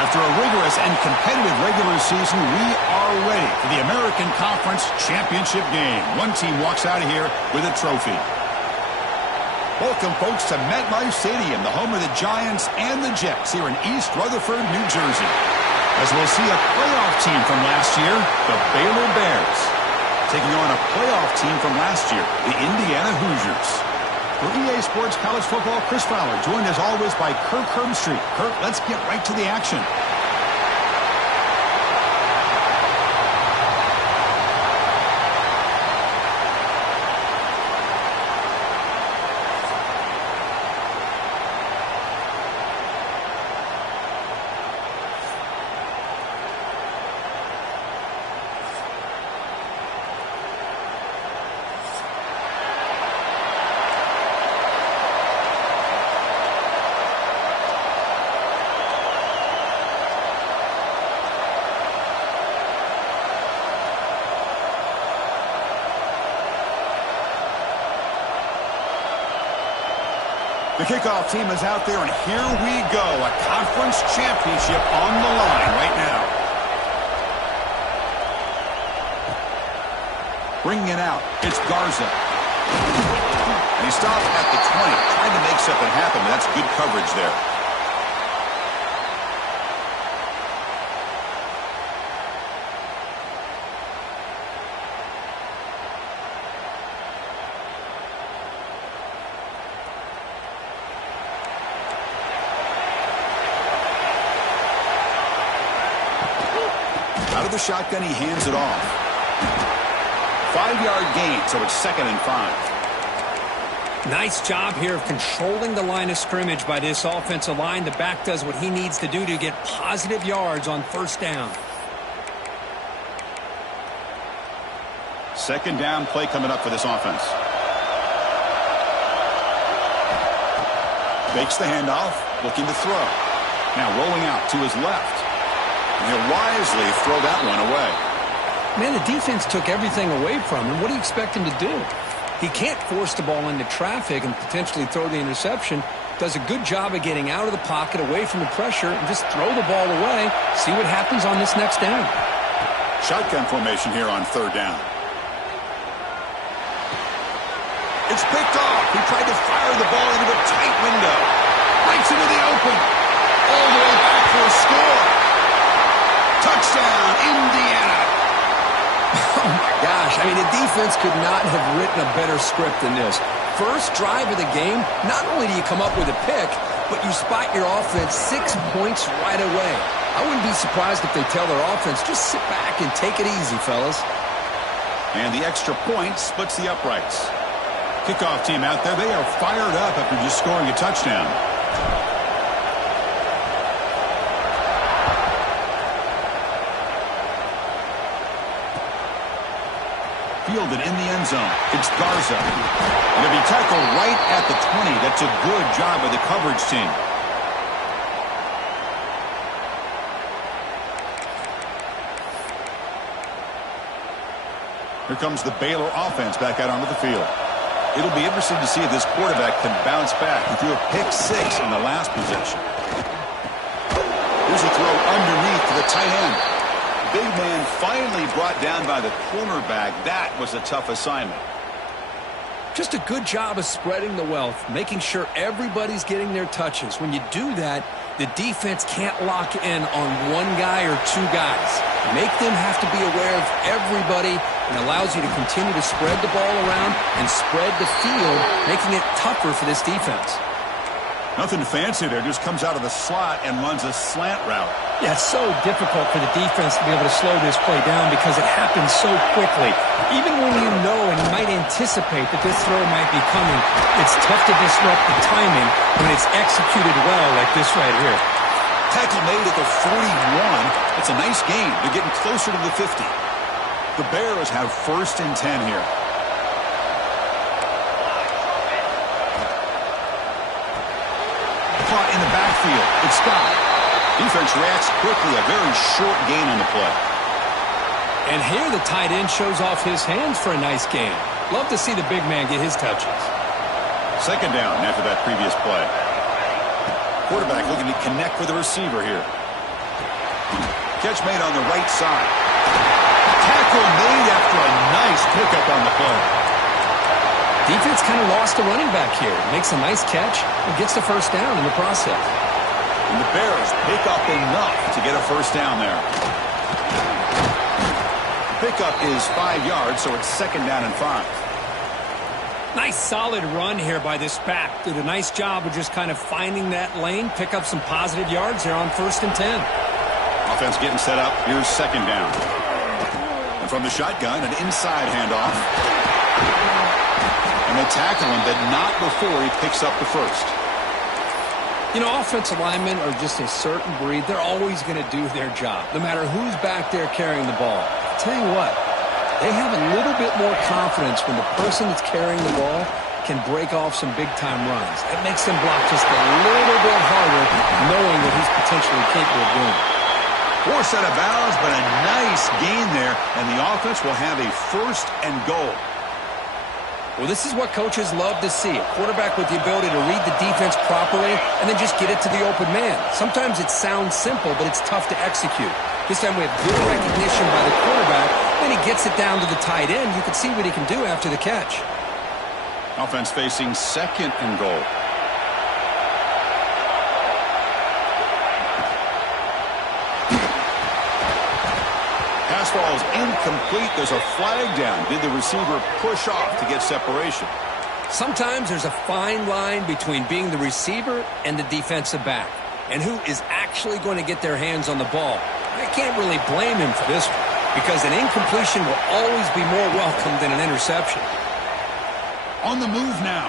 After a rigorous and competitive regular season, we are ready for the American Conference Championship game. One team walks out of here with a trophy. Welcome, folks, to MetLife Stadium, the home of the Giants and the Jets here in East Rutherford, New Jersey. As we'll see a playoff team from last year, the Baylor Bears, taking on a playoff team from last year, the Indiana Hoosiers. For EA Sports College Football, Chris Fowler, joined as always by Kirk Herbstreit. Kirk, let's get right to the action. The kickoff team is out there, and here we go. A conference championship on the line right now. Bringing it out, it's Garza. And he stopped at the 20, trying to make something happen, but that's good coverage there. Out of the shotgun, he hands it off. 5-yard gain, so it's 2nd and 5. Nice job here of controlling the line of scrimmage by this offensive line. The back does what he needs to do to get positive yards on first down. 2nd down play coming up for this offense. Makes the handoff, looking to throw. Now rolling out to his left. And he'll wisely throw that one away. Man, the defense took everything away from him. What do you expect him to do? He can't force the ball into traffic and potentially throw the interception. Does a good job of getting out of the pocket, away from the pressure, and just throw the ball away. See what happens on this next down. Shotgun formation here on 3rd down. It's picked off. He tried to fire the ball into a tight window. Breaks into the open. All the way back for a score. Touchdown, Indiana. Oh, my gosh. I mean, the defense could not have written a better script than this. First drive of the game, not only do you come up with a pick, but you spot your offense 6 points right away. I wouldn't be surprised if they tell their offense, just sit back and take it easy, fellas. And the extra point splits the uprights. Kickoff team out there, they are fired up after just scoring a touchdown. Fielded in the end zone. It's Garza. And he'll be tackled right at the 20. That's a good job of the coverage team. Here comes the Baylor offense back out onto the field. It'll be interesting to see if this quarterback can bounce back. He threw a pick-6 in the last possession. Here's a throw underneath to the tight end. Big man finally brought down by the cornerback. That was a tough assignment. Just a good job of spreading the wealth, making sure everybody's getting their touches. When you do that, the defense can't lock in on one guy or two guys. Make them have to be aware of everybody, and allows you to continue to spread the ball around and spread the field, making it tougher for this defense. Nothing fancy there, just comes out of the slot and runs a slant route. Yeah, it's so difficult for the defense to be able to slow this play down because it happens so quickly. Even when you know and you might anticipate that this throw might be coming, it's tough to disrupt the timing when it's executed well like this right here. Tackle made at the 41. It's a nice gain. They're getting closer to the 50. The Bears have 1st and 10 here. Caught in the backfield. It's Scott. Defense reacts quickly. A very short gain on the play. And here the tight end shows off his hands for a nice gain. Love to see the big man get his touches. 2nd down after that previous play. Quarterback looking to connect with the receiver here. Catch made on the right side. Tackle made after a nice pickup on the play. Defense kind of lost a running back here. Makes a nice catch and gets the first down in the process. And the Bears pick up enough to get a first down there. Pickup is 5 yards, so it's 2nd down and 5. Nice solid run here by this back. Did a nice job of just kind of finding that lane, pick up some positive yards there on 1st and 10. Offense getting set up. Here's 2nd down. And from the shotgun, an inside handoff. And they tackle him, but not before he picks up the first. You know, offensive linemen are just a certain breed. They're always going to do their job, no matter who's back there carrying the ball. I'll tell you what, they have a little bit more confidence when the person that's carrying the ball can break off some big-time runs. It makes them block just a little bit harder, knowing what he's potentially capable of doing. Forced out of bounds, but a nice gain there, and the offense will have a 1st and goal. Well, this is what coaches love to see. A quarterback with the ability to read the defense properly and then just get it to the open man. Sometimes it sounds simple, but it's tough to execute. This time we have good recognition by the quarterback. Then he gets it down to the tight end. You can see what he can do after the catch. Offense facing 2nd and goal. Pass ball is incomplete. There's a flag down. Did the receiver push off to get separation? Sometimes there's a fine line between being the receiver and the defensive back, and who is actually going to get their hands on the ball. I can't really blame him for this one, because an incompletion will always be more welcome than an interception. On the move now.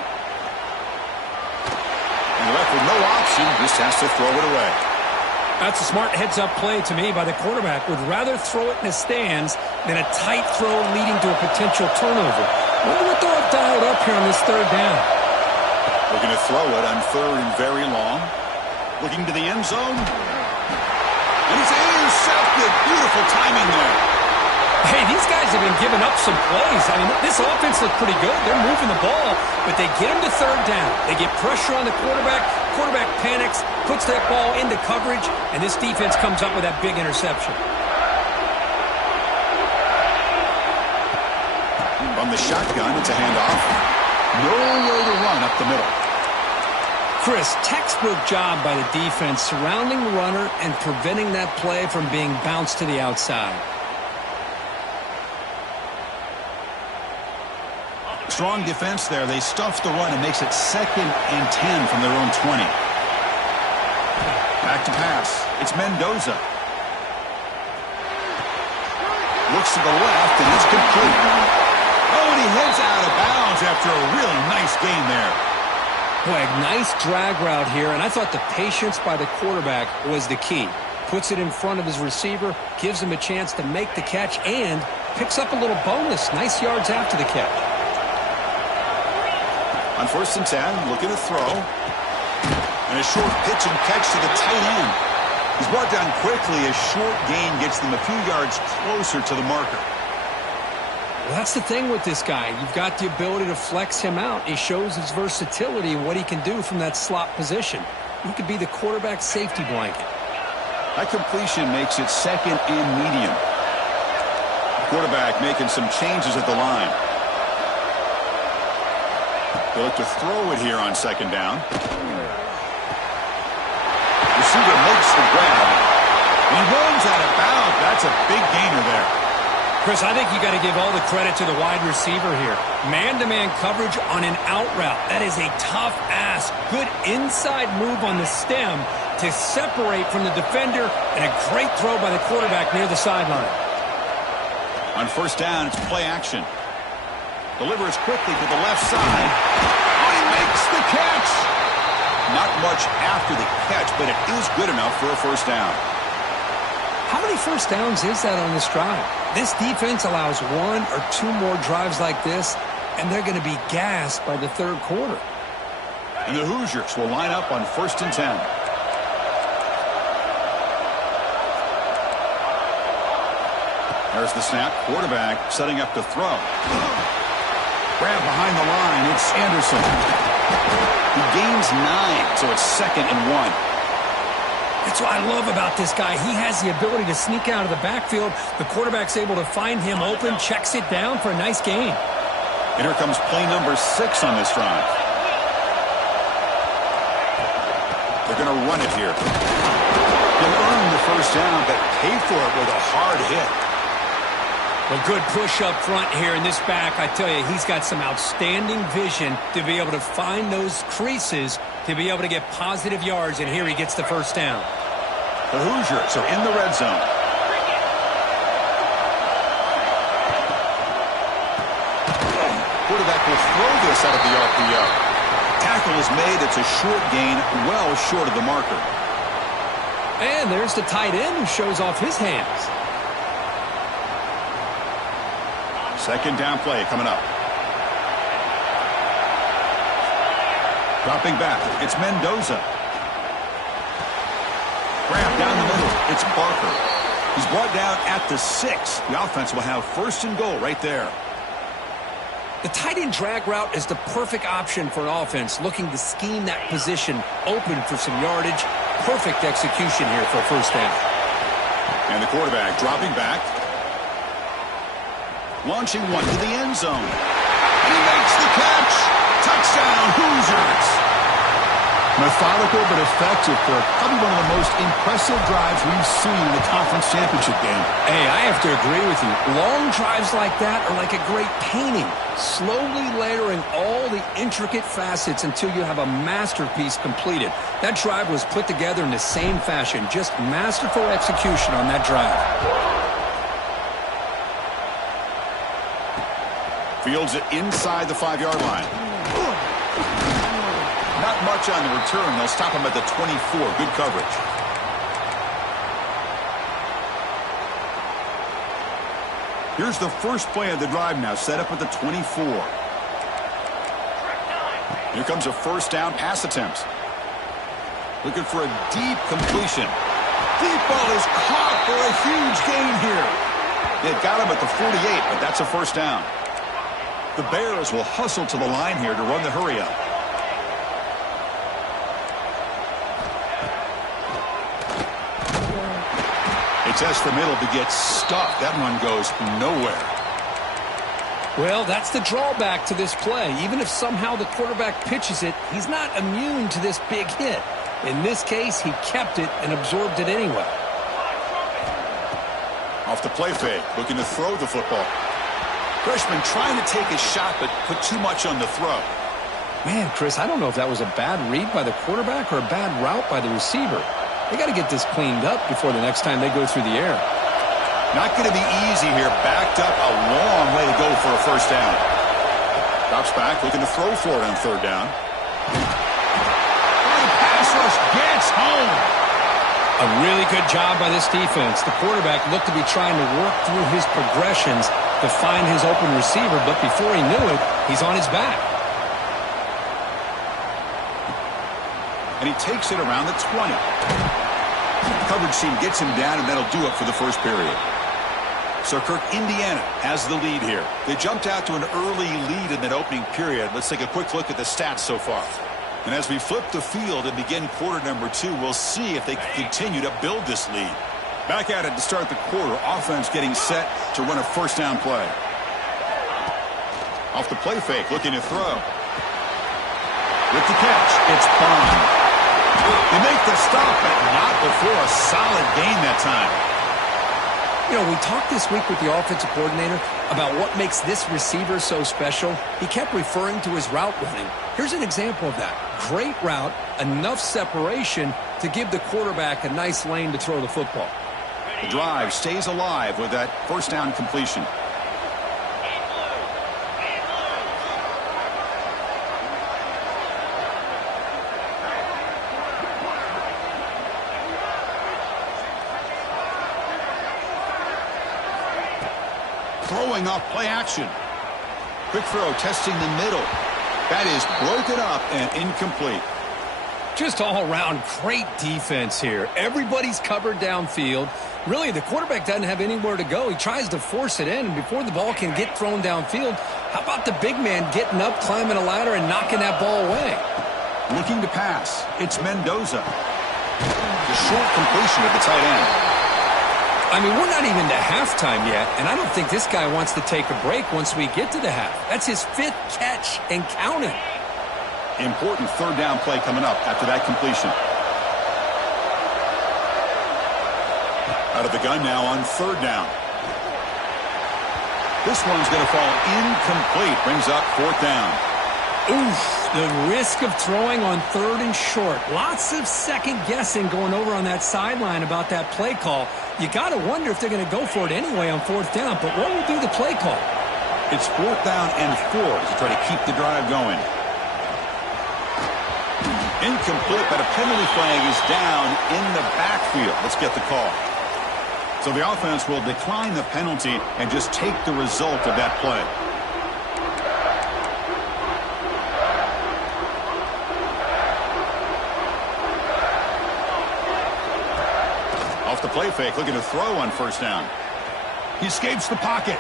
And left with no option, just has to throw it away. That's a smart heads-up play to me by the quarterback. Would rather throw it in the stands than a tight throw leading to a potential turnover. Wonder what they'll have dialed up here on this 3rd down. Looking to throw it on 3rd and very long. Looking to the end zone. And it's intercepted. Beautiful timing there. Hey, these guys have been giving up some plays. I mean, this offense looked pretty good. They're moving the ball, but they get him to 3rd down. They get pressure on the quarterback. Quarterback panics, puts that ball into coverage, and this defense comes up with that big interception. From the shotgun, it's a handoff. Nowhere to run up the middle. Chris, textbook job by the defense surrounding the runner and preventing that play from being bounced to the outside. Strong defense there. They stuff the run and makes it 2nd and 10 from their own 20. Back to pass. It's Mendoza. Looks to the left, and it's complete. Oh, and he heads out of bounds after a really nice gain there. Boy, nice drag route here, and I thought the patience by the quarterback was the key. Puts it in front of his receiver, gives him a chance to make the catch, and picks up a little bonus. Nice yards after the catch. On 1st and 10, looking to throw. And a short pitch and catch to the tight end. He's brought down quickly. A short gain gets them a few yards closer to the marker. Well, that's the thing with this guy. You've got the ability to flex him out. He shows his versatility and what he can do from that slot position. He could be the quarterback safety blanket. That completion makes it 2nd and medium. Quarterback making some changes at the line. They look to throw it here on 2nd down. Receiver makes the grab. He runs out of bounds. That's a big gainer there. Chris, I think you got to give all the credit to the wide receiver here. Man-to-man coverage on an out route. That is a tough ask. Good inside move on the stem to separate from the defender, and a great throw by the quarterback near the sideline. On 1st down, it's play action. Delivers quickly to the left side. Oh, he makes the catch. Not much after the catch, but it is good enough for a 1st down. How many 1st downs is that on this drive? This defense allows 1 or 2 more drives like this, and they're going to be gassed by the 3rd quarter. And the Hoosiers will line up on 1st and 10. There's the snap. Quarterback setting up to throw. Grab behind the line. It's Anderson. He gains 9, so it's 2nd and 1. That's what I love about this guy. He has the ability to sneak out of the backfield. The quarterback's able to find him open, checks it down for a nice gain. And here comes play number 6 on this drive. They're going to run it here. He'll earn the first down, but pay for it with a hard hit. A good push up front here in this back. I tell you, he's got some outstanding vision to be able to find those creases, to be able to get positive yards, and here he gets the first down. The Hoosiers are in the red zone. Quarterback will throw this out of the RPO. Tackle is made. It's a short gain, well short of the marker. And there's the tight end who shows off his hands. Second down play coming up. Dropping back, it's Mendoza. Grab down the middle, it's Barker. He's brought down at the 6. The offense will have first and goal right there. The tight end drag route is the perfect option for an offense looking to scheme that position open for some yardage. Perfect execution here for a first down. And the quarterback dropping back. Launching one to the end zone. He makes the catch. Touchdown, Hoosiers. Methodical but effective for probably one of the most impressive drives we've seen in the conference championship game. Hey, I have to agree with you. Long drives like that are like a great painting. Slowly layering all the intricate facets until you have a masterpiece completed. That drive was put together in the same fashion. Just masterful execution on that drive. Fields it inside the 5-yard line. Not much on the return. They'll stop him at the 24. Good coverage. Here's the first play of the drive now, set up at the 24. Here comes a first down pass attempt. Looking for a deep completion. Deep ball is caught for a huge gain here. They've got him at the 48, but that's a first down. The Bears will hustle to the line here to run the hurry-up. It's for middle to get stuck. That run goes nowhere. Well, that's the drawback to this play. Even if somehow the quarterback pitches it, he's not immune to this big hit. In this case, he kept it and absorbed it anyway. Off the play fake, looking to throw the football. Freshman trying to take a shot, but put too much on the throw. Man, Chris, I don't know if that was a bad read by the quarterback or a bad route by the receiver. They got to get this cleaned up before the next time they go through the air. Not going to be easy here. Backed up, a long way to go for a first down. Drops back, looking to throw for it on third down. The pass rush gets home. A really good job by this defense. The quarterback looked to be trying to work through his progressions to find his open receiver, but before he knew it, he's on his back. And he takes it around the 20. Coverage team gets him down, and that'll do it for the first period. So Kirk, Indiana has the lead here. They jumped out to an early lead in that opening period. Let's take a quick look at the stats so far. And as we flip the field and begin quarter number 2, we'll see if they can continue to build this lead. Back at it to start the quarter. Offense getting set to run a first down play. Off the play fake, looking to throw. With the catch, it's Bond. They make the stop, but not before a solid gain that time. You know, we talked this week with the offensive coordinator about what makes this receiver so special. He kept referring to his route running. Here's an example of that. Great route, enough separation to give the quarterback a nice lane to throw the football. The drive stays alive with that first down completion. Throwing off play action. Quick throw, testing the middle. That is broken up and incomplete. Just all around great defense here. Everybody's covered downfield. Really, the quarterback doesn't have anywhere to go. He tries to force it in, and before the ball can get thrown downfield, how about the big man getting up, climbing a ladder, and knocking that ball away? Looking to pass. It's Mendoza. The short completion at the tight end. I mean, we're not even to halftime yet, and I don't think this guy wants to take a break once we get to the half. That's his 5th catch and counting. Important third down play coming up after that completion. Out of the gun now on third down. This one's going to fall incomplete. Brings up fourth down. Oof, the risk of throwing on third and short. Lots of second guessing going over on that sideline about that play call. You got to wonder if they're going to go for it anyway on fourth down, but what will be the play call? It's fourth down and 4 to try to keep the drive going. Incomplete, but a penalty flag is down in the backfield. Let's get the call. So the offense will decline the penalty and just take the result of that play. Off the play fake, looking to throw on first down. He escapes the pocket.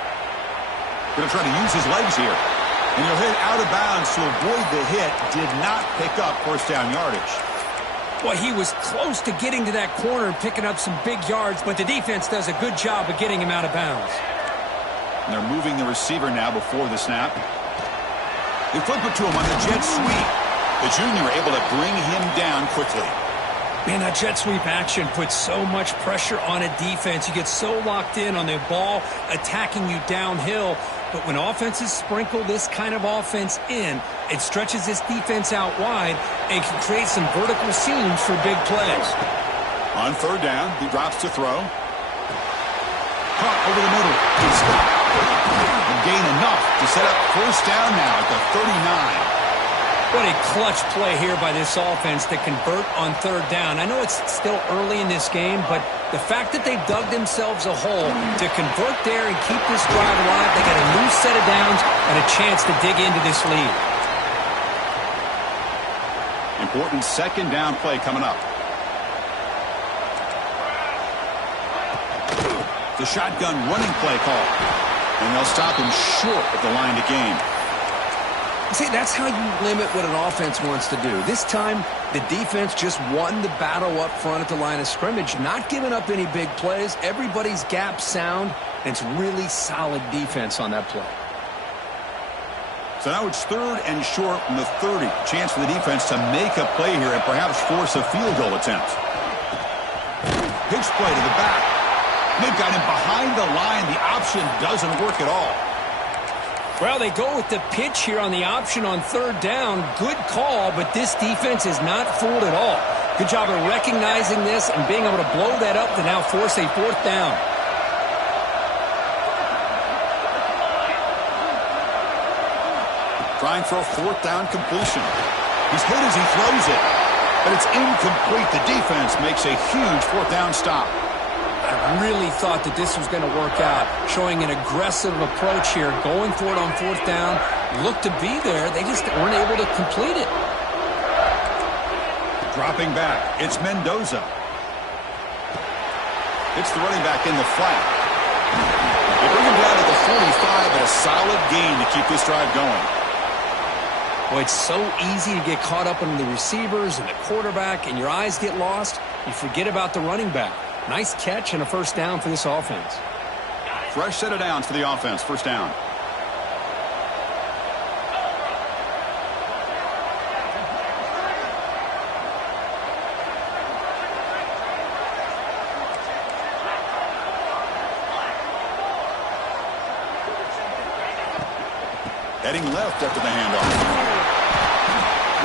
Going to try to use his legs here. And he'll hit out of bounds to avoid the hit. Did not pick up first down yardage. Well, he was close to getting to that corner and picking up some big yards, but the defense does a good job of getting him out of bounds. And they're moving the receiver now before the snap. They flip it to him on the jet sweep. The junior able to bring him down quickly. Man, that jet sweep action puts so much pressure on a defense. You get so locked in on the ball attacking you downhill. But when offenses sprinkle this kind of offense in, it stretches this defense out wide and can create some vertical seams for big plays. On third down, he drops to throw. Caught over the middle. Good stop. And gain enough to set up first down now at the 39. What a clutch play here by this offense to convert on third down. I know it's still early in this game, but the fact that they've dug themselves a hole to convert there and keep this drive alive, they got a new set of downs and a chance to dig into this lead. Important second down play coming up. The shotgun running play call. And they'll stop him short of the line to gain. See, that's how you limit what an offense wants to do. This time, the defense just won the battle up front at the line of scrimmage, not giving up any big plays. Everybody's gap sound, and it's really solid defense on that play. So now it's third and short from the 30. Chance for the defense to make a play here and perhaps force a field goal attempt. Pitch play to the back. They've got him behind the line. The option doesn't work at all. Well, they go with the pitch here on the option on third down. Good call, but this defense is not fooled at all. Good job of recognizing this and being able to blow that up to now force a fourth down. Trying for a fourth down completion. He's hit as he throws it, but it's incomplete. The defense makes a huge fourth down stop. I really thought that this was going to work out, showing an aggressive approach here, going for it on fourth down. Looked to be there. They just weren't able to complete it. Dropping back. It's Mendoza. It's the running back in the flat. They bring him down at the 45, but a solid gain to keep this drive going. Well, it's so easy to get caught up in the receivers and the quarterback, and your eyes get lost. You forget about the running back. Nice catch and a first down for this offense. Fresh set of downs for the offense. First down. Heading left after the handoff.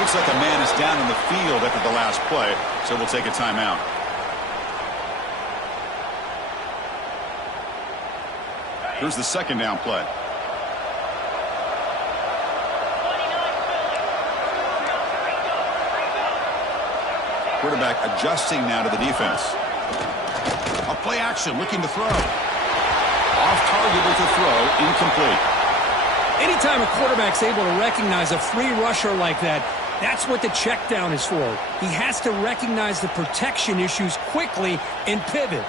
Looks like a man is down in the field after the last play, so we'll take a timeout. Here's the second down play. Quarterback adjusting now to the defense. A play action, looking to throw. Off target with the throw, incomplete. Anytime a quarterback's able to recognize a free rusher like that, that's what the check down is for. He has to recognize the protection issues quickly and pivot.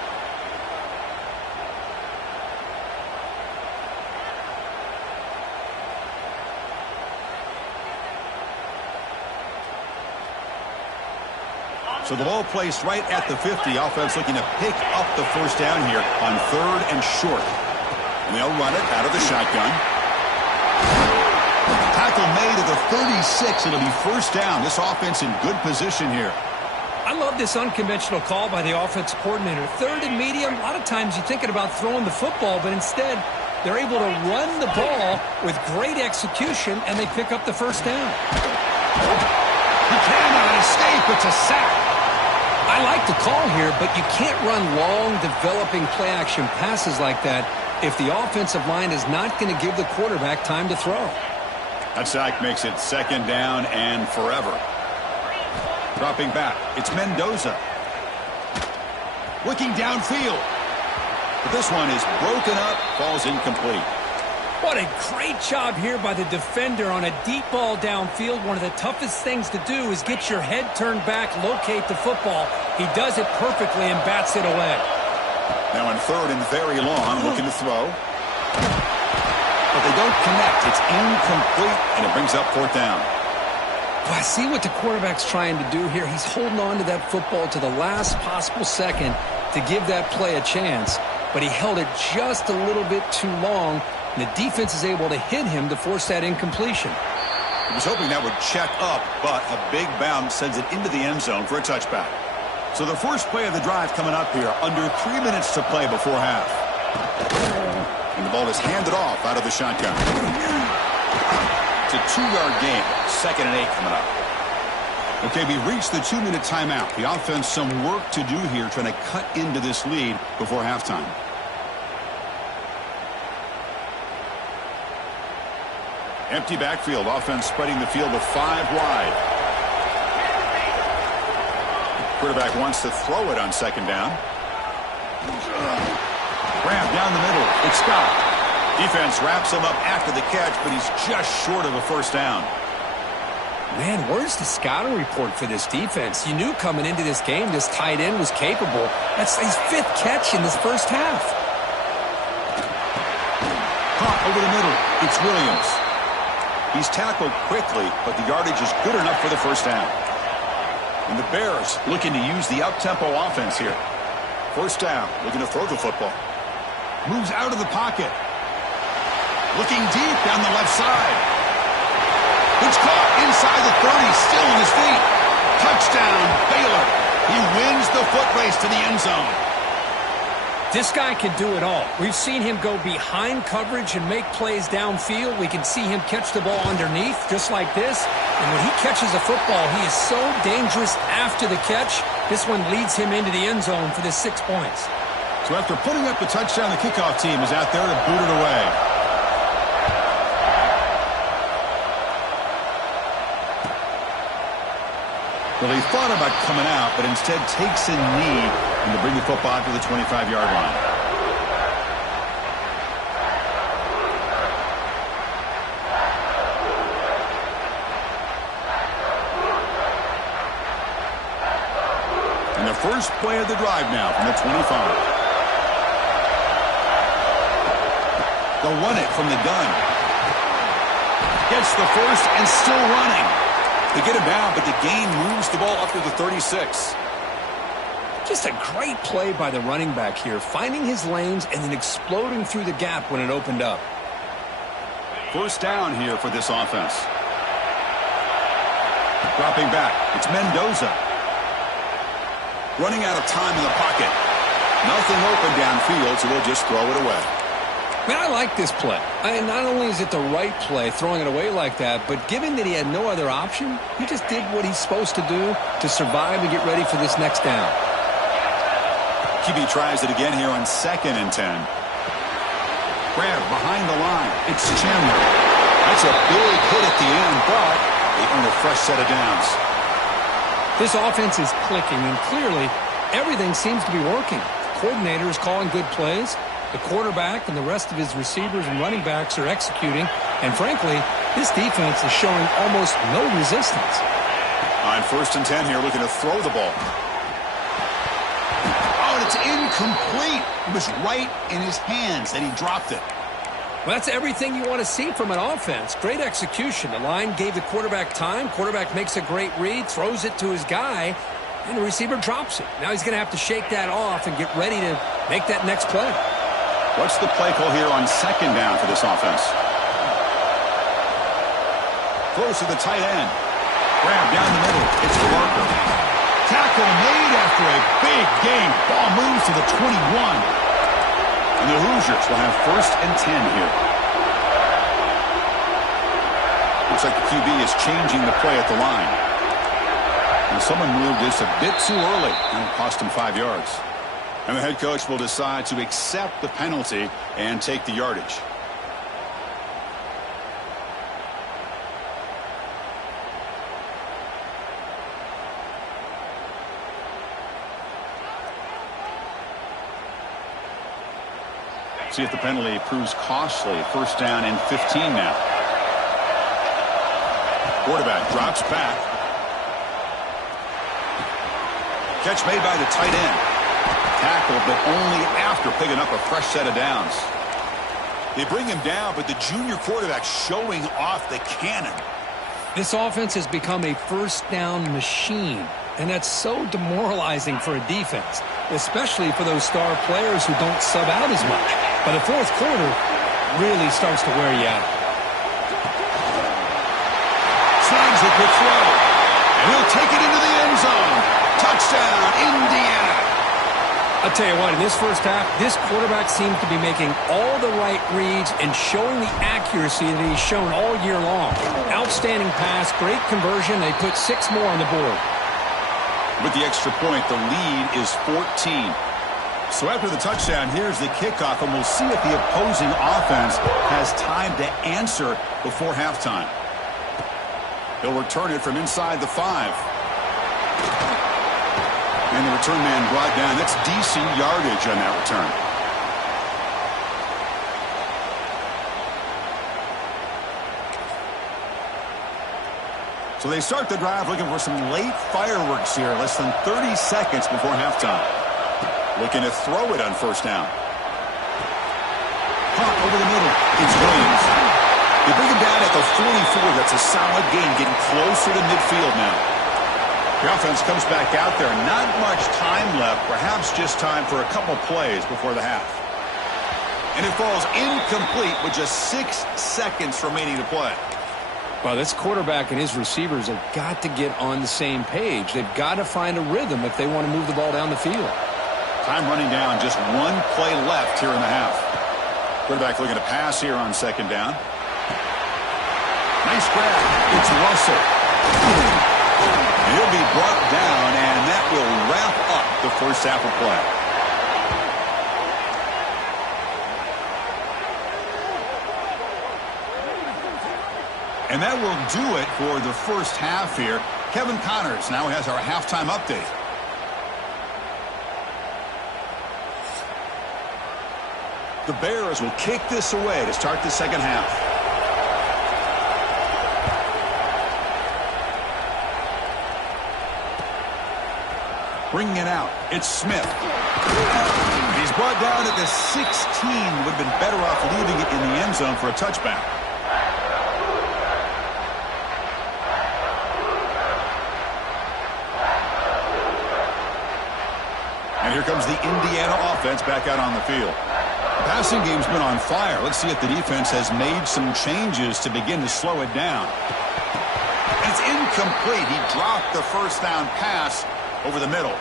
So the ball placed right at the 50. Offense looking to pick up the first down here on 3rd and short. And they'll run it out of the shotgun. Tackle made at the 36. It'll be first down. This offense in good position here. I love this unconventional call by the offensive coordinator. 3rd and medium, a lot of times you're thinking about throwing the football, but instead they're able to run the ball with great execution, and they pick up the first down. He cannot escape. It's a sack. I like the call here, but you can't run long, developing play-action passes like that if the offensive line is not going to give the quarterback time to throw. That sack makes it 2nd down and forever. Dropping back, it's Mendoza. Looking downfield. But this one is broken up, falls incomplete. What a great job here by the defender on a deep ball downfield. One of the toughest things to do is get your head turned back, locate the football. He does it perfectly and bats it away. Now in 3rd and very long, looking to throw. But they don't connect. It's incomplete, and it brings up 4th down. Well, I see what the quarterback's trying to do here. He's holding on to that football to the last possible second to give that play a chance. But he held it just a little bit too long, and the defense is able to hit him to force that incompletion. He was hoping that would check up, but a big bounce sends it into the end zone for a touchback. So the first play of the drive coming up here, under 3 minutes to play before half. And the ball is handed off out of the shotgun. It's a 2-yard gain. 2nd and 8 coming up. Okay, we reached the 2-minute timeout. The offense some work to do here, trying to cut into this lead before halftime. Empty backfield. Offense spreading the field to 5 wide. Quarterback wants to throw it on 2nd down. Grab down the middle. It's Scott. Defense wraps him up after the catch, but he's just short of a first down. Man, where's the scouting report for this defense? You knew coming into this game this tight end was capable. That's his 5th catch in this first half. Caught over the middle. It's Williams. He's tackled quickly, but the yardage is good enough for the first down. And the Bears looking to use the up-tempo offense here. First down, looking to throw the football. Moves out of the pocket. Looking deep down the left side. It's caught inside the 30, still on his feet. Touchdown, Baylor. He wins the foot race to the end zone. This guy can do it all. We've seen him go behind coverage and make plays downfield. We can see him catch the ball underneath, just like this. And when he catches a football, he is so dangerous after the catch. This one leads him into the end zone for the 6 points. So after putting up the touchdown, the kickoff team is out there to boot it away. Well, he thought about coming out, but instead takes a knee and to bring the football to the 25-yard line. And the first play of the drive now from the 25. They'll run it from the gun. Gets the first and still running. They get him down, but the gain moves the ball up to the 36. Just a great play by the running back here, finding his lanes and then exploding through the gap when it opened up. First down here for this offense. Dropping back, it's Mendoza. Running out of time in the pocket. Nothing open downfield, so we'll just throw it away. Man, I like this play. Not only is it the right play, throwing it away like that, but given that he had no other option, he just did what he's supposed to do to survive and get ready for this next down. QB tries it again here on 2nd and 10. Grab behind the line. It's Chandler. That's a big hit at the end, but they earn a fresh set of downs. This offense is clicking, and clearly everything seems to be working. The coordinator is calling good plays. The quarterback and the rest of his receivers and running backs are executing. And frankly, this defense is showing almost no resistance. On 1st and 10 here, looking to throw the ball. Oh, and it's incomplete. It was right in his hands, and he dropped it. Well, that's everything you want to see from an offense. Great execution. The line gave the quarterback time. Quarterback makes a great read, throws it to his guy, and the receiver drops it. Now he's going to have to shake that off and get ready to make that next play. What's the play call here on second down for this offense? Throws to the tight end. Grab down the middle. It's Parker. Tackle made after a big gain. Ball moves to the 21. And the Hoosiers will have 1st and 10 here. Looks like the QB is changing the play at the line. And someone moved this a bit too early, and it cost him 5 yards. And the head coach will decide to accept the penalty and take the yardage. See if the penalty proves costly. 1st down and 15 now. Quarterback drops back. Catch made by the tight end. Tackled, but only after picking up a fresh set of downs. They bring him down, but the junior quarterback showing off the cannon. This offense has become a 1st down machine, and that's so demoralizing for a defense, especially for those star players who don't sub out as much. But a 4th quarter really starts to wear you out. Slams it with throw. And he'll take it into the end zone. Touchdown, Indiana. I'll tell you what, in this first half, this quarterback seems to be making all the right reads and showing the accuracy that he's shown all year long. Outstanding pass, great conversion. They put 6 more on the board. With the extra point, the lead is 14. So after the touchdown, here's the kickoff, and we'll see if the opposing offense has time to answer before halftime. He'll return it from inside the 5. And the return man brought down. That's decent yardage on that return. So they start the drive looking for some late fireworks here. Less than 30 seconds before halftime. Looking to throw it on 1st down. Pop over the middle. It's Williams. They bring him down at the 44. That's a solid gain, getting closer to midfield now. The offense comes back out there. Not much time left. Perhaps just time for a couple plays before the half. And it falls incomplete with just 6 seconds remaining to play. Well, this quarterback and his receivers have got to get on the same page. They've got to find a rhythm if they want to move the ball down the field. Time running down. Just 1 play left here in the half. Quarterback looking to pass here on 2nd down. Nice grab. It's Russell. He'll be brought down, and that will wrap up the first half of play. And that will do it for the first half here. Kevin Connors now has our halftime update. The Bears will kick this away to start the second half. Bringing it out, it's Smith. He's brought down at the 16. Would have been better off leaving it in the end zone for a touchback. And here comes the Indiana offense back out on the field. The passing game's been on fire. Let's see if the defense has made some changes to begin to slow it down. And it's incomplete. He dropped the 1st down pass over the middle.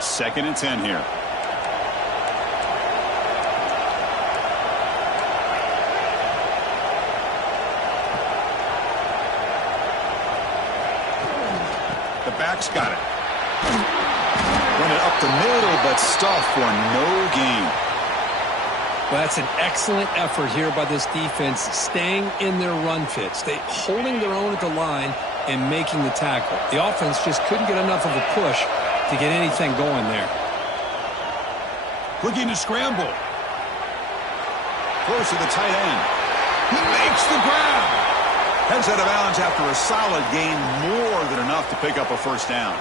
Second and 10 here. The back's got it. Run it up the middle, but stuffed for no gain. Well, that's an excellent effort here by this defense, staying in their run fits. They holding their own at the line and making the tackle. The offense just couldn't get enough of a push to get anything going there. Looking to scramble. Close to the tight end. He makes the grab. Heads out of bounds after a solid gain, more than enough to pick up a 1st down.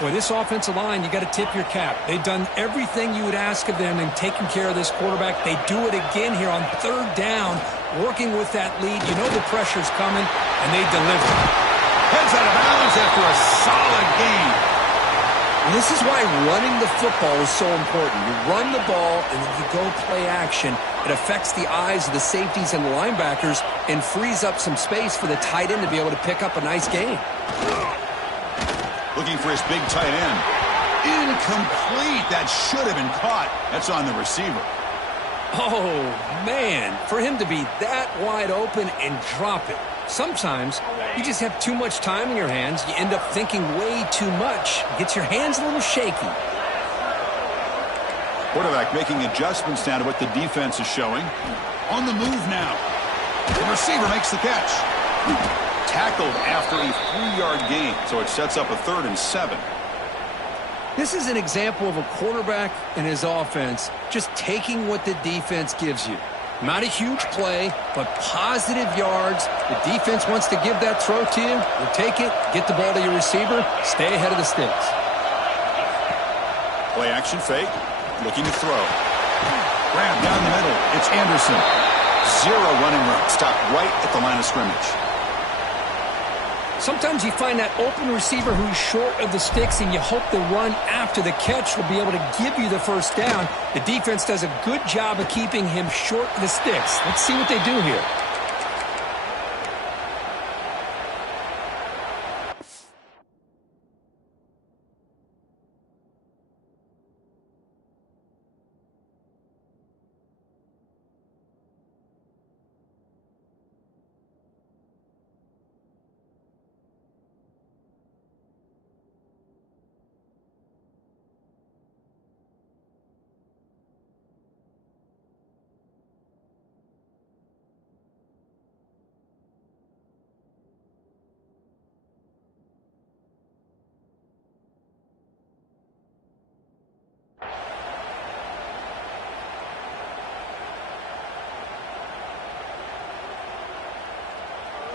Boy, this offensive line, you got to tip your cap. They've done everything you would ask of them in taking care of this quarterback. They do it again here on third down, working with that lead. You know the pressure's coming, and they deliver. Heads out of bounds after a solid gain. And this is why running the football is so important. You run the ball, and then you go play action. It affects the eyes of the safeties and the linebackers and frees up some space for the tight end to be able to pick up a nice gain. Looking for his big tight end. Incomplete. That should have been caught. That's on the receiver. Oh, man. For him to be that wide open and drop it. Sometimes you just have too much time in your hands. You end up thinking way too much. Gets your hands a little shaky. Quarterback making adjustments now to what the defense is showing. On the move now. The receiver makes the catch. Tackled after a 3-yard gain, so it sets up a 3rd and 7. This is an example of a quarterback and his offense just taking what the defense gives you. Not a huge play, but positive yards. The defense wants to give that throw to you. You take it, get the ball to your receiver, stay ahead of the sticks. Play action fake, looking to throw. Grab down the middle, it's Anderson. 0 running room, stopped right at the line of scrimmage. Sometimes you find that open receiver who's short of the sticks, and you hope the run after the catch will be able to give you the first down. The defense does a good job of keeping him short of the sticks. Let's see what they do here.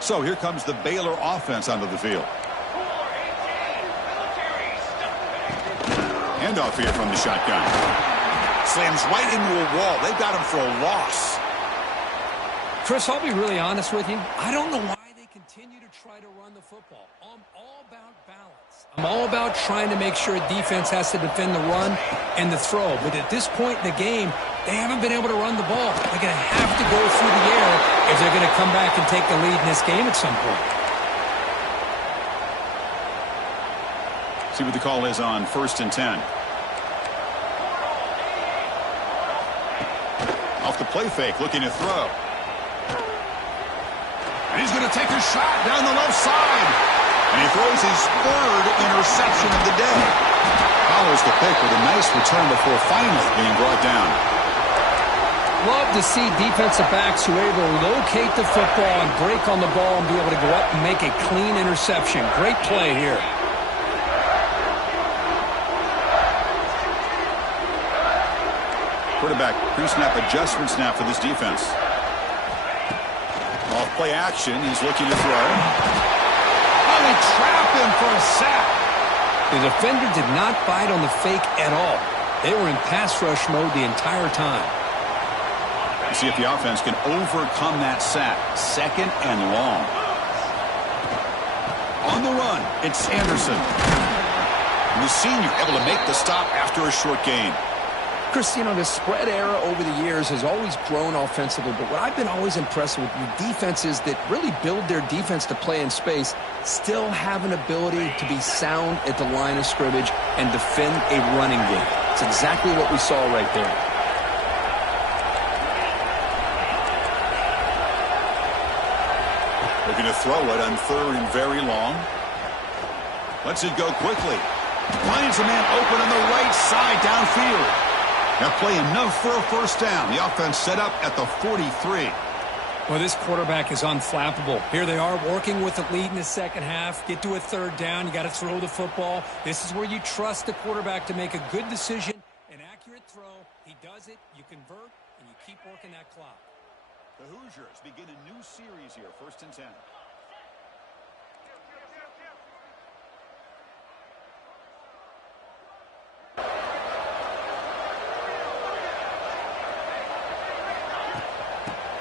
So here comes the Baylor offense onto the field. Handoff here from the shotgun. Slams right into a wall. They've got him for a loss. Chris, I'll be really honest with you. I don't know why they continue to try to run the football. I'm all about balance. I'm all about trying to make sure a defense has to defend the run and the throw. But at this point in the game, they haven't been able to run the ball. They're going to have to go through the air if they're going to come back and take the lead in this game at some point. See what the call is on 1st and 10. Off the play fake, looking to throw. And he's going to take a shot down the left side. And he throws his 3rd interception of the day. Follows the pick with a nice return before finally being brought down. Love to see defensive backs who are able to locate the football and break on the ball and be able to go up and make a clean interception. Great play here. Quarterback pre-snap adjustments now for this defense. Off play action, he's looking to throw. Oh, they trapped him for a sack. The defender did not bite on the fake at all. They were in pass rush mode the entire time. See if the offense can overcome that sack. 2nd and long. On the run, it's Anderson. And the senior able to make the stop after a short gain. Chris, you know, the spread era over the years has always grown offensively, but what I've been always impressed with defenses that really build their defense to play in space still have an ability to be sound at the line of scrimmage and defend a running game. It's exactly what we saw right there. Looking to throw it on 3rd and very long. Lets it go quickly. Finds a man open on the right side downfield. Now play enough for a first down. The offense set up at the 43. Well, this quarterback is unflappable. Here they are working with the lead in the second half. Get to a 3rd down. You got to throw the football. This is where you trust the quarterback to make a good decision, an accurate throw. He does it, you convert, and you keep working that clock. The Hoosiers begin a new series here, 1st and 10.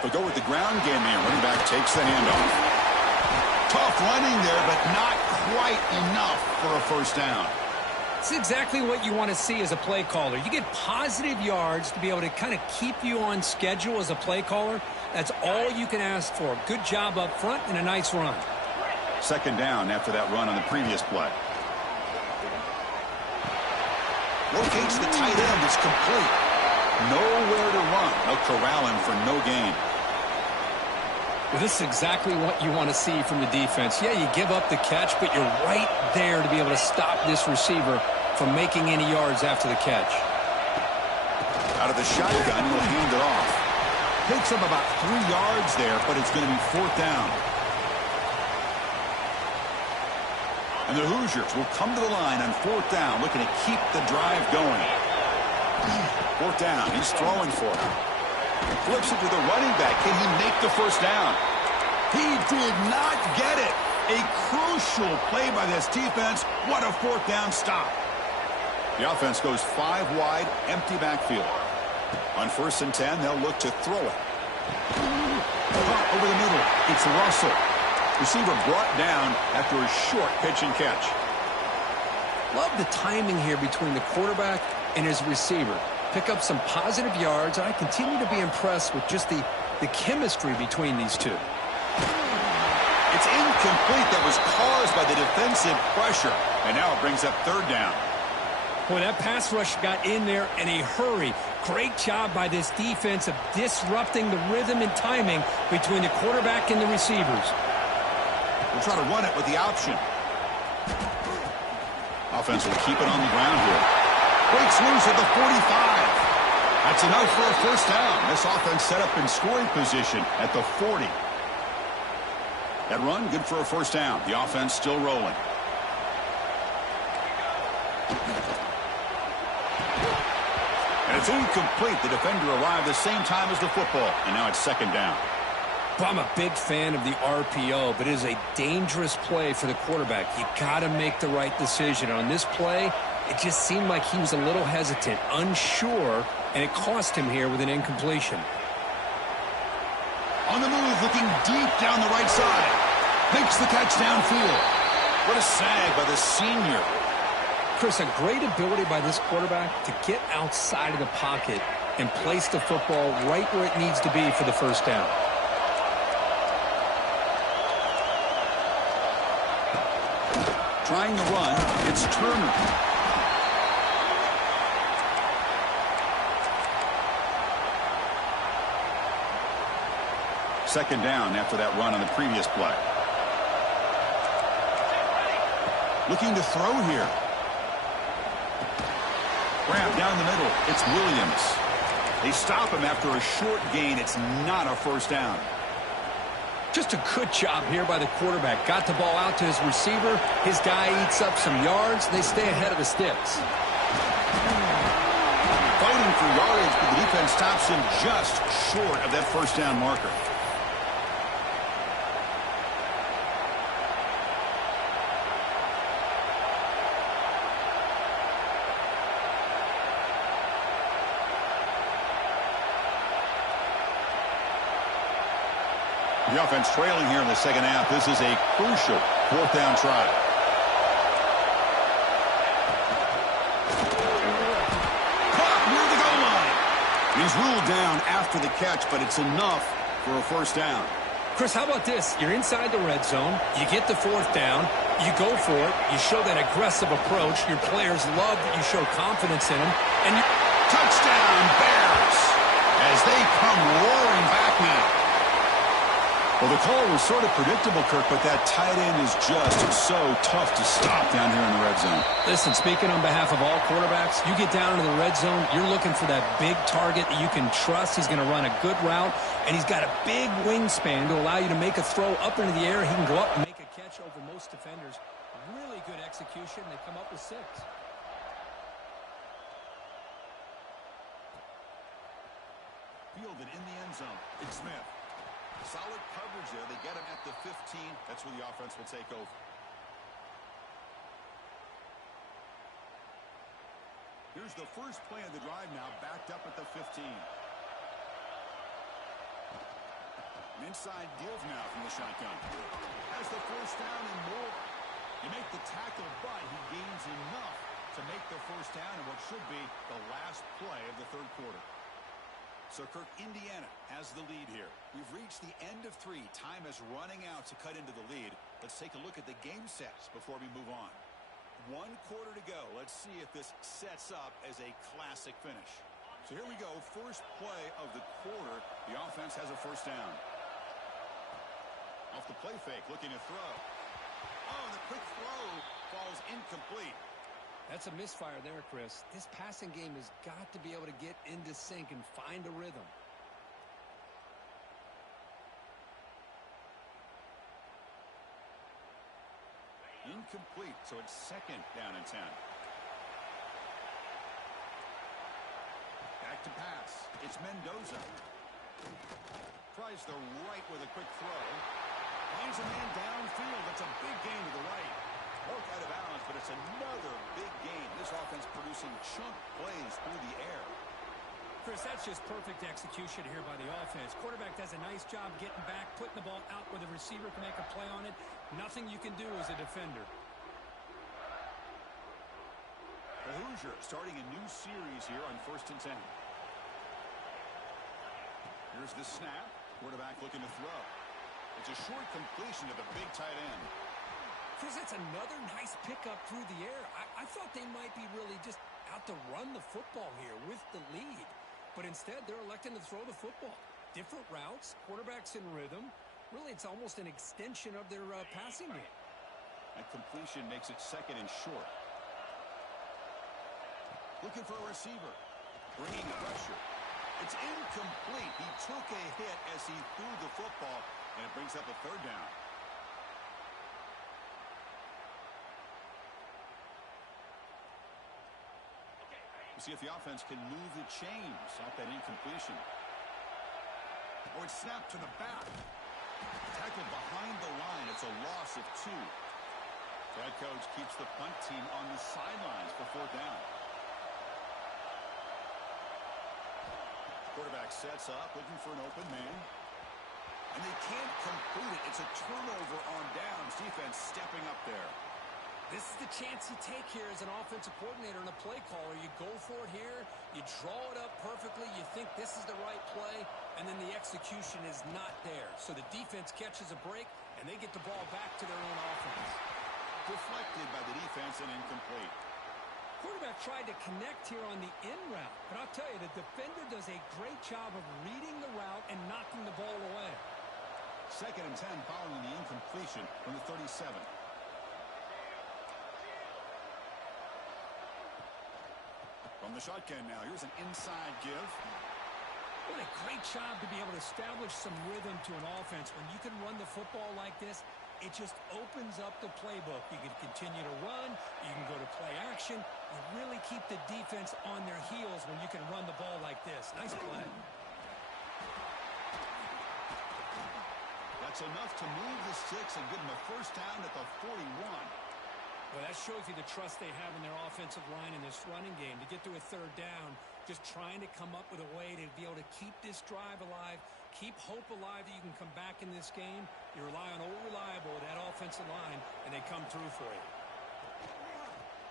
They'll go with the ground game here. Running back takes the handoff. Tough running there, but not quite enough for a first down. It's exactly what you want to see as a play caller. You get positive yards to be able to kind of keep you on schedule as a play caller. That's all you can ask for. Good job up front and a nice run. Second down after that run on the previous play. Locates the tight end. It's complete. Nowhere to run. They'll corral him for no gain. Well, this is exactly what you want to see from the defense. Yeah, you give up the catch, but you're right there to be able to stop this receiver from making any yards after the catch. Out of the shotgun, he'll hand it off. Picks up about 3 yards there, but it's going to be fourth down. And the Hoosiers will come to the line on fourth down, looking to keep the drive going. Fourth down, he's throwing for it. Flips it to the running back. Can he make the first down? He did not get it. A crucial play by this defense. What a fourth down stop. The offense goes 5 wide, empty backfield. On 1st and 10, they'll look to throw it. Over the middle, it's Russell. Receiver brought down after a short pitch and catch. Love the timing here between the quarterback and his receiver. Pick up some positive yards, and I continue to be impressed with just the chemistry between these two. It's incomplete. That was caused by the defensive pressure, and now it brings up third down. Boy, that pass rush got in there in a hurry. Great job by this defense of disrupting the rhythm and timing between the quarterback and the receivers. We'll try to run it with the option. Offense will keep it on the ground here. Breaks loose at the 45. That's enough for a first down. This offense set up in scoring position at the 40. That run, good for a first down. The offense still rolling. And it's incomplete. The defender arrived the same time as the football. And now it's second down. Well, I'm a big fan of the RPO, but it is a dangerous play for the quarterback. You got to make the right decision. On this play, it just seemed like he was a little hesitant, unsure, and it cost him here with an incompletion. On the move, looking deep down the right side. Makes the catch downfield. What a sag by the senior. Chris, a great ability by this quarterback to get outside of the pocket and place the football right where it needs to be for the first down. Trying to run, it's Turner. Second down after that run on the previous play. Looking to throw here. Grab down the middle. It's Williams. They stop him after a short gain. It's not a first down. Just a good job here by the quarterback. Got the ball out to his receiver. His guy eats up some yards. They stay ahead of the sticks. Fighting for yardage, but the defense stops him just short of that first down marker. The offense trailing here in the second half. This is a crucial fourth down try. Caught near the goal line. He's ruled down after the catch, but it's enough for a first down. Chris, how about this? You're inside the red zone. You get the fourth down. You go for it. You show that aggressive approach. Your players love that you show confidence in them. And touchdown, Bears, as they come roaring back in. Well, the call was sort of predictable, Kirk, but that tight end is just so tough to stop down here in the red zone. Listen, speaking on behalf of all quarterbacks, you get down into the red zone, you're looking for that big target that you can trust. He's going to run a good route, and he's got a big wingspan to allow you to make a throw up into the air. He can go up and make a catch over most defenders. Really good execution. They come up with 6. Fielded in the end zone. It's Smith. Solid coverage there. They get him at the 15. That's where the offense will take over. Here's the first play of the drive now, backed up at the 15. An inside give now from the shotgun. Has the first down and more. You make the tackle, but he gains enough to make the first down in what should be the last play of the third quarter. So, Kirk, Indiana has the lead here. We've reached the end of 3. Time is running out to cut into the lead. Let's take a look at the game sets before we move on. 1 quarter to go. Let's see if this sets up as a classic finish. So here we go. First play of the quarter. The offense has a first down. Off the play fake, looking to throw. Oh, the quick throw falls incomplete. That's a misfire there, Chris. This passing game has got to be able to get into sync and find a rhythm. Incomplete, so it's second down and 10. Back to pass. It's Mendoza. Tries the right with a quick throw. Finds a man downfield. That's a big gain to the right. Broke out of bounds, but it's another big gain. This offense producing chunk plays through the air. Chris, that's just perfect execution here by the offense. Quarterback does a nice job getting back, putting the ball out where the receiver can make a play on it. Nothing you can do as a defender. The Hoosiers starting a new series here on 1st and 10. Here's the snap. Quarterback looking to throw. It's a short completion to the big tight end. Chris, that's another nice pickup through the air. I thought they might be really just out to run the football here with the lead. But instead, they're electing to throw the football. Different routes, quarterbacks in rhythm. Really, it's almost an extension of their passing game. That completion makes it second and short. Looking for a receiver. Bringing pressure. It's incomplete. He took a hit as he threw the football, and it brings up a third down. We'll see if the offense can move the chains off that incompletion. Oh, it's snapped to the back. Tackled behind the line. It's a loss of 2. The head coach keeps the punt team on the sidelines for 4th down. Quarterback sets up, looking for an open man. And they can't complete it. It's a turnover on downs. Defense stepping up there. This is the chance you take here as an offensive coordinator and a play caller. You go for it here. You draw it up perfectly. You think this is the right play, and then the execution is not there. So the defense catches a break, and they get the ball back to their own offense. Deflected by the defense and incomplete. Quarterback tried to connect here on the in route, but I'll tell you, the defender does a great job of reading the route and knocking the ball away. 2nd and 10 following the incompletion from the 37. From the shotgun now, here's an inside give. What a great job to be able to establish some rhythm to an offense. When you can run the football like this, it just opens up the playbook. You can continue to run. You can go to play action. You really keep the defense on their heels when you can run the ball like this. Nice play. That's enough to move the sticks and give them a first down at the 41. Well, that shows you the trust they have in their offensive line in this running game. To get to a 3rd down, just trying to come up with a way to be able to keep this drive alive, keep hope alive that you can come back in this game. You rely on old reliable, that offensive line, and they come through for you.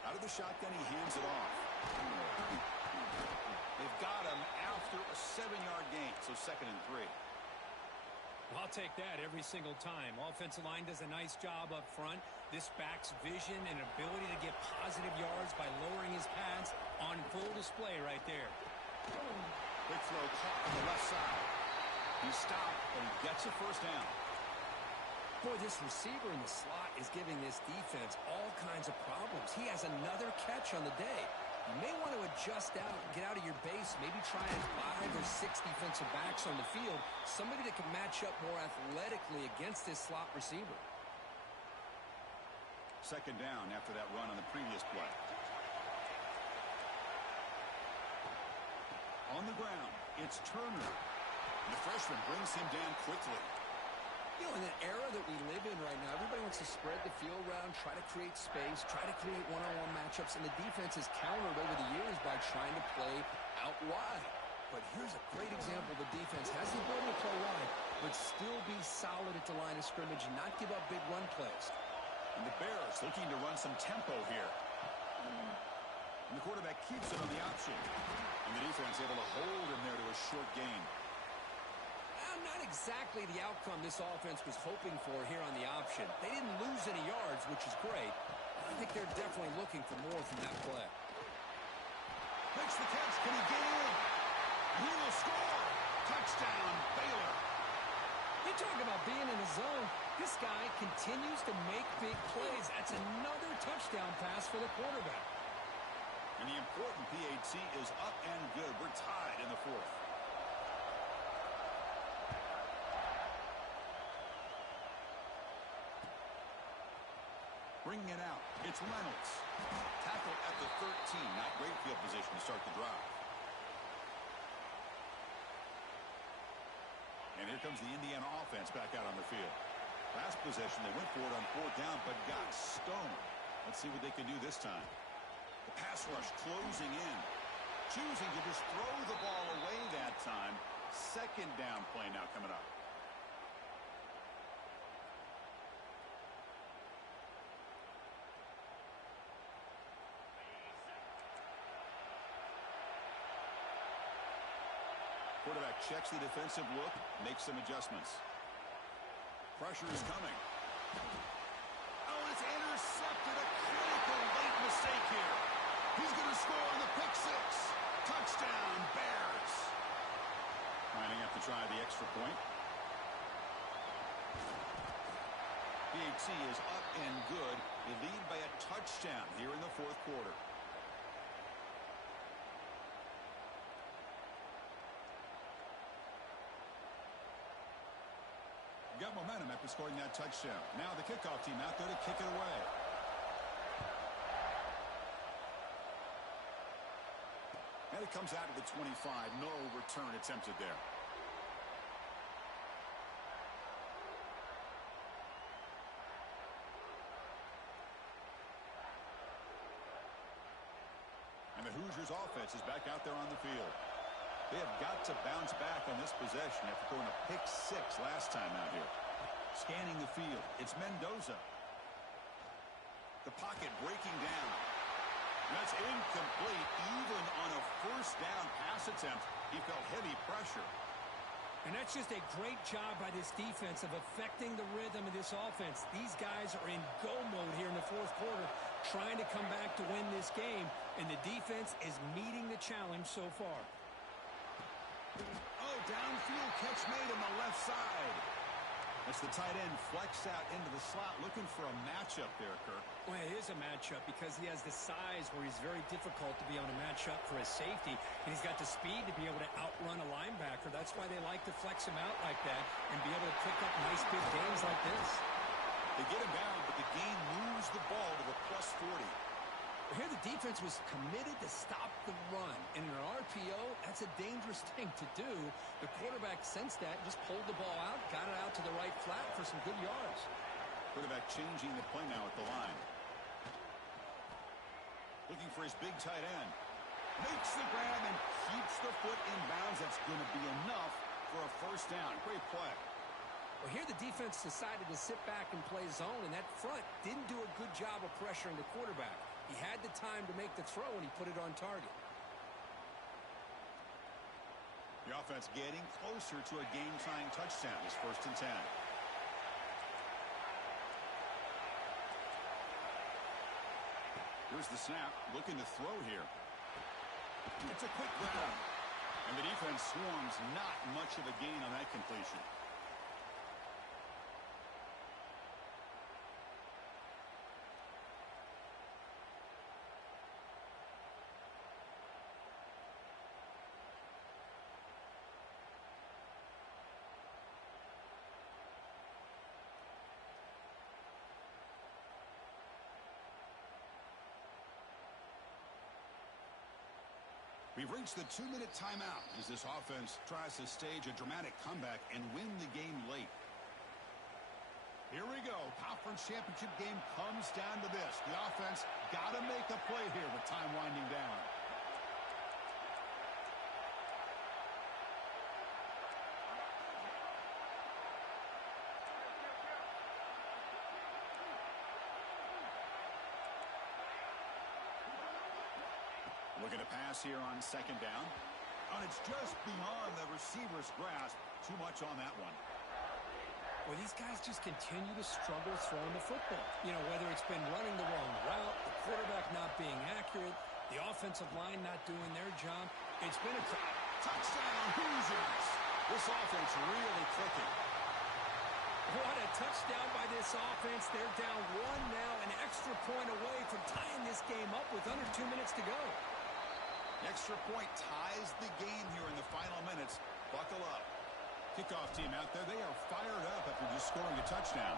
Out of the shotgun, he hands it off. They've got him after a 7-yard gain, so 2nd and 3. Well, I'll take that every single time. Offensive line does a nice job up front. This back's vision and ability to get positive yards by lowering his pads on full display right there. Quick throw caught on the left side. He stopped, but he gets a first down. Boy, this receiver in the slot is giving this defense all kinds of problems. He has another catch on the day. You may want to adjust out, get out of your base, maybe try 5 or 6 defensive backs on the field, somebody that can match up more athletically against this slot receiver. 2nd down after that run on the previous play. On the ground, it's Turner. And the freshman brings him down quickly. You know, in an era that we live in right now, everybody wants to spread the field around, try to create space, try to create one-on-one matchups, and the defense has countered over the years by trying to play out wide. But here's a great example. The defense has the ability to play wide, but still be solid at the line of scrimmage and not give up big run plays. And the Bears looking to run some tempo here. And the quarterback keeps it on the option. And the defense able to hold him there to a short gain. Not exactly the outcome this offense was hoping for here on the option. They didn't lose any yards, which is great. I think they're definitely looking for more from that play. Makes the catch. Can he get in? He will score. Touchdown, Baylor. You talk about being in the zone. This guy continues to make big plays. That's another touchdown pass for the quarterback. And the important PAT is up and good. We're tied in the fourth. Bringing it out. It's Reynolds. Tackle at the 13. Not great field position to start the drive. And here comes the Indiana offense back out on the field. Last possession, they went for it on fourth down, but got stoned. Let's see what they can do this time. The pass rush closing in. Choosing to just throw the ball away that time. Second down play now coming up. Quarterback checks the defensive look, makes some adjustments. Pressure is coming. Oh, it's intercepted. A critical late mistake here. He's going to score on the pick six. Touchdown, Bears. Lining up to try the extra point. PAT is up and good. They lead by a touchdown here in the fourth quarter. Got momentum after scoring that touchdown. Now the kickoff team out there to kick it away. And it comes out of the 25. No return attempted there. And the Hoosiers offense is back out there on the field. They have got to bounce back on this possession after throwing a pick six last time out here. Scanning the field, it's Mendoza. The pocket breaking down. That's incomplete. Even on a first down pass attempt, he felt heavy pressure. And that's just a great job by this defense of affecting the rhythm of this offense. These guys are in go mode here in the fourth quarter, trying to come back to win this game, and the defense is meeting the challenge so far. Oh, downfield catch made on the left side. That's the tight end flexed out into the slot, looking for a matchup there, Kirk. Well, it is a matchup because he has the size where he's very difficult to be on a matchup for his safety, and he's got the speed to be able to outrun a linebacker. That's why they like to flex him out like that and be able to pick up nice big gains like this. They get him down, but the game moves the ball to the plus 40. Here the defense was committed to stop the run. And in an RPO, that's a dangerous thing to do. The quarterback sensed that, just pulled the ball out, got it out to the right flat for some good yards. Quarterback changing the play now at the line. Looking for his big tight end. Makes the grab and keeps the foot in bounds. That's going to be enough for a first down. Great play. Well, here the defense decided to sit back and play zone, and that front didn't do a good job of pressuring the quarterback. He had the time to make the throw, and he put it on target. The offense getting closer to a game-tying touchdown. It's 1st and 10. Here's the snap. Looking to throw here. It's a quick grab. And the defense swarms. Not much of a gain on that completion. We've reached the 2-minute timeout as this offense tries to stage a dramatic comeback and win the game late. Here we go. Conference championship game comes down to this. The offense got to make a play here with time winding down. Looking to pass here on second down. And it's just beyond the receiver's grasp. Too much on that one. Well, these guys just continue to struggle throwing the football. You know, whether it's been running the wrong route, the quarterback not being accurate, the offensive line not doing their job. It's been a touchdown Hoosiers. This offense really clicking. What a touchdown by this offense. They're down one now, an extra point away from tying this game up with under 2 minutes to go. The extra point ties the game here in the final minutes. Buckle up. Kickoff team out there, they are fired up after just scoring a touchdown.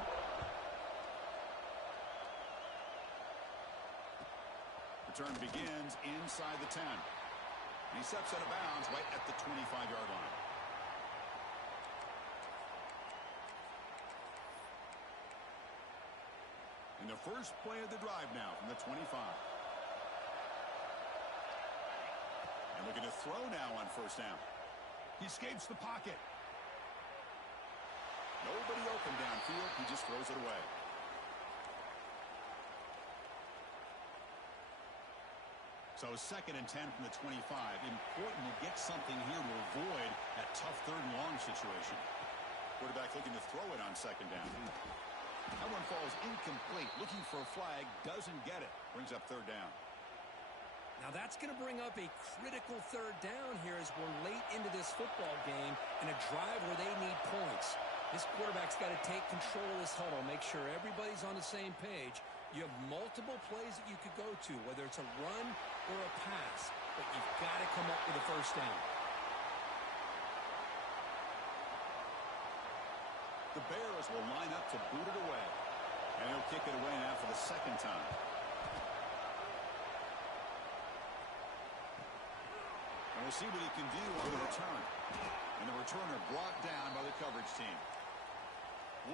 Return begins inside the 10. And he steps out of bounds right at the 25-yard line. And the first play of the drive now from the 25. And looking to throw now on first down. He escapes the pocket. Nobody open downfield. He just throws it away. So 2nd and 10 from the 25. Important to get something here to avoid that tough 3rd and long situation. Quarterback looking to throw it on 2nd down. That one falls incomplete. Looking for a flag. Doesn't get it. Brings up 3rd down. Now that's going to bring up a critical 3rd down here as we're late into this football game in a drive where they need points. This quarterback's got to take control of this huddle, make sure everybody's on the same page. You have multiple plays that you could go to, whether it's a run or a pass, but you've got to come up with a first down. The Bears will line up to boot it away. And he'll kick it away now for the 2nd time. And we'll see what he can do on the return. And the returner brought down by the coverage team.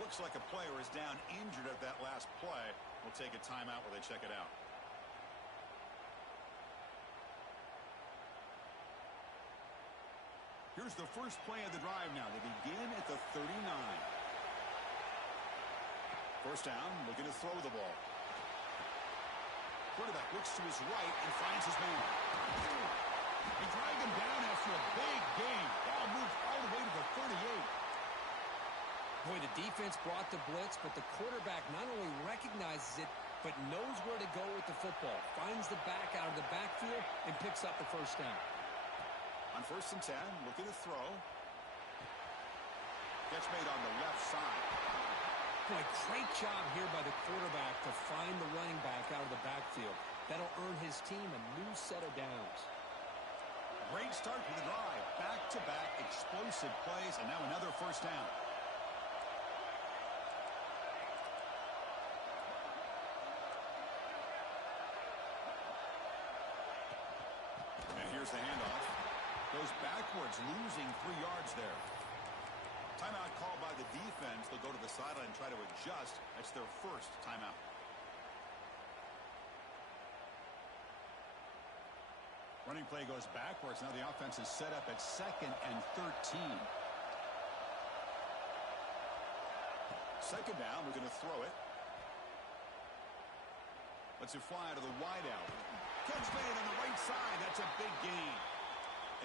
Looks like a player is down injured at that last play. We'll take a timeout while they check it out. Here's the first play of the drive now. They begin at the 39. First down, looking to throw the ball. Quarterback looks to his right and finds his man. They drag him down after a big gain. Ball moved all the way to the 38. Boy, the defense brought the blitz, but the quarterback not only recognizes it, but knows where to go with the football. Finds the back out of the backfield and picks up the first down. On 1st and 10, looking to throw. Catch made on the left side. Boy, great job here by the quarterback to find the running back out of the backfield. That'll earn his team a new set of downs. Great start to the drive. Back-to-back explosive plays, and now another first down. And here's the handoff. Goes backwards, losing 3 yards there. Timeout called by the defense. They'll go to the sideline and try to adjust. That's their first timeout. Running play goes backwards. Now the offense is set up at 2nd and 13. 2nd down. We're going to throw it. Lets it fly out of the wideout. Catch made on the right side. That's a big gain.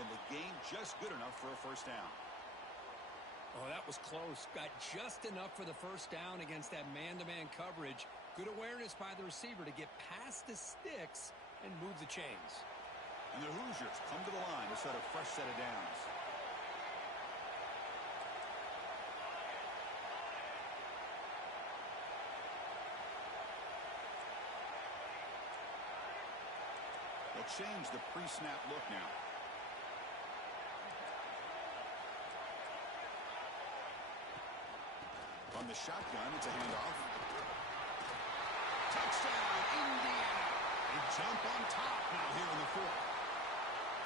And the gain just good enough for a first down. Oh, that was close. Got just enough for the first down against that man-to-man coverage. Good awareness by the receiver to get past the sticks and move the chains. And the Hoosiers come to the line to set a fresh set of downs. They'll change the pre-snap look now. On the shotgun, it's a handoff. Touchdown, Indiana! They jump on top now here in the 4th.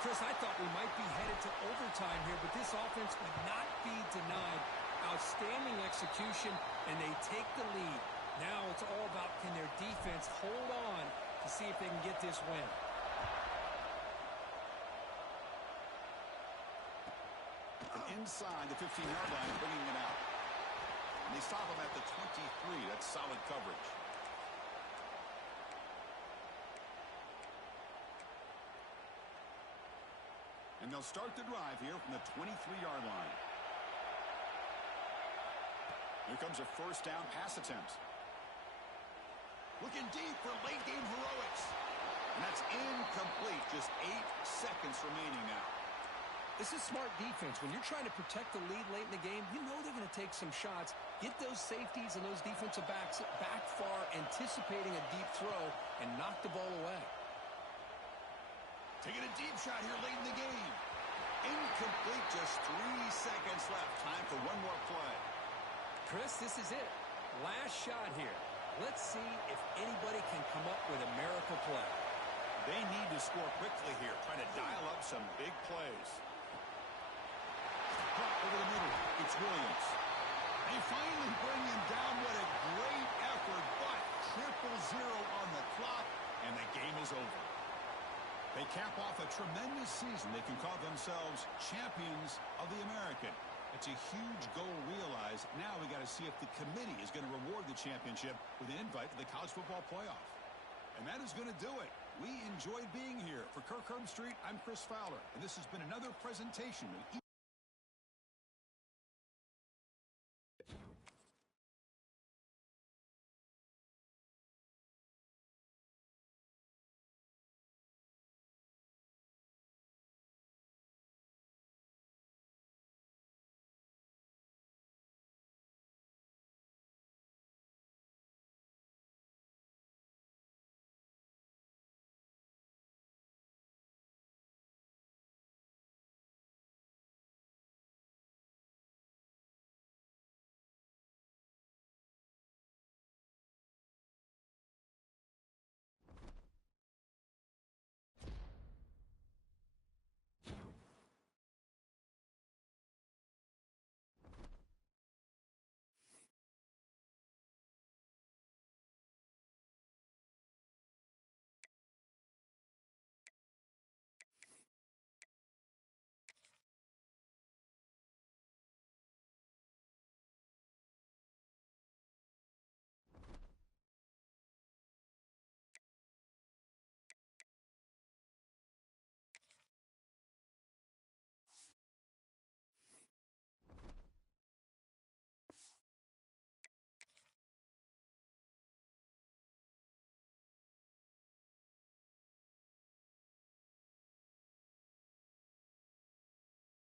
Chris, I thought we might be headed to overtime here, but this offense would not be denied. Outstanding execution, and they take the lead. Now it's all about can their defense hold on to see if they can get this win. From inside the 15-yard line, bringing it out. And they stop him at the 23. That's solid coverage. And they'll start the drive here from the 23-yard line. Here comes a first down pass attempt. Looking deep for late-game heroics. And that's incomplete. Just 8 seconds remaining now. This is smart defense. When you're trying to protect the lead late in the game, you know they're going to take some shots, get those safeties and those defensive backs back far, anticipating a deep throw, and knock the ball away. Taking a deep shot here late in the game. Incomplete, just 3 seconds left. Time for one more play. Chris, this is it. Last shot here. Let's see if anybody can come up with a miracle play. They need to score quickly here, trying to dial up some big plays. Drop over the middle. It's Williams. They finally bring him down. What a great effort, but 0-0 on the clock, and the game is over. They cap off a tremendous season. They can call themselves champions of the American. It's a huge goal realized. Now we got to see if the committee is going to reward the championship with an invite to the college football playoff. And that is going to do it. We enjoyed being here. For Kirk Herbstreit, I'm Chris Fowler, and this has been another presentation of